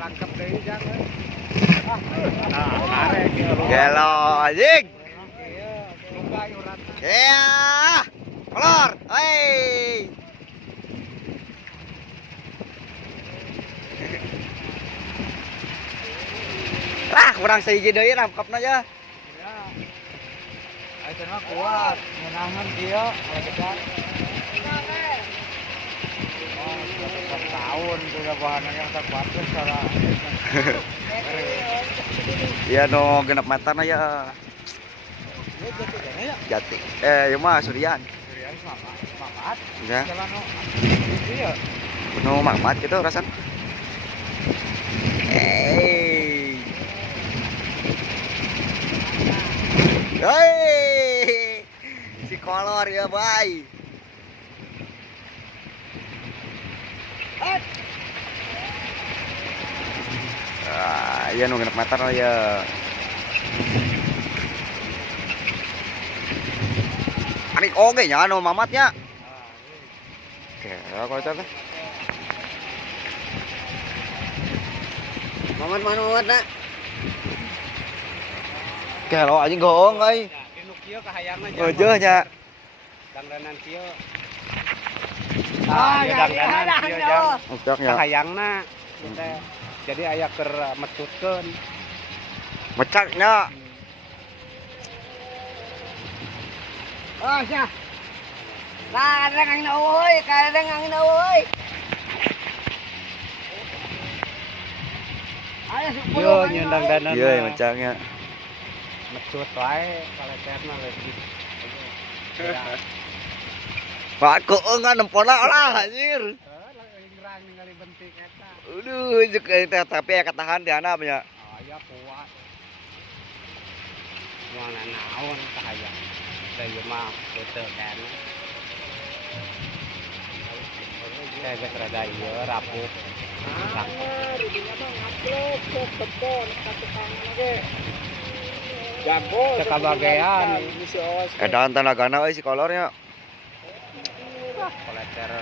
rangkep deui jangan. Nah, arek ieu. Gelo anjing. Luka urat. Ya. Kolor. Hei. Ah, kurang sehiji deui rangkepna ya. Ya. Ayeuna mah kuat, ngenahan kieu gede. Oh, sudah tahun sudah bahannya yang tak kuat secara. Iya no genep meter na ya. Jati. Ya mah Surian. Surian mamat. Ya. Jalan no. Iya. No mamat gitu rasan. Hey. Hei. Si kolor ya, bay. Ah, iya nu genep meter ya. Anik oge nya anu mamatnya. Oke, aku itu teh. Mamat mana mamat nak? Kelo anjing goong euy. Dinu kieu kahayangna Eueuh nya. dangdanan kieu. Ya, dangdanan kieu jang. Ucak nya. Kahayangna teh. Jadi aya keur metutkeun. Mecaknya. Oh, sia. Kadang angin euy, kadang angin euy. Ayo Yo nyundang danan. Iya, mecaknya. Metut wae kaleterna leutik. Pak keung nempona lah anjir. Ngerang ningali bentik eta. Aduh, jeung teh tapi aya katahan di handap nya. Aya kuat. Mana naon kahayang. Da ieu mah teu kan. Saya geus rada ieu rapuh. Kabagean. Edan tenagana euy si kolornya. Koleter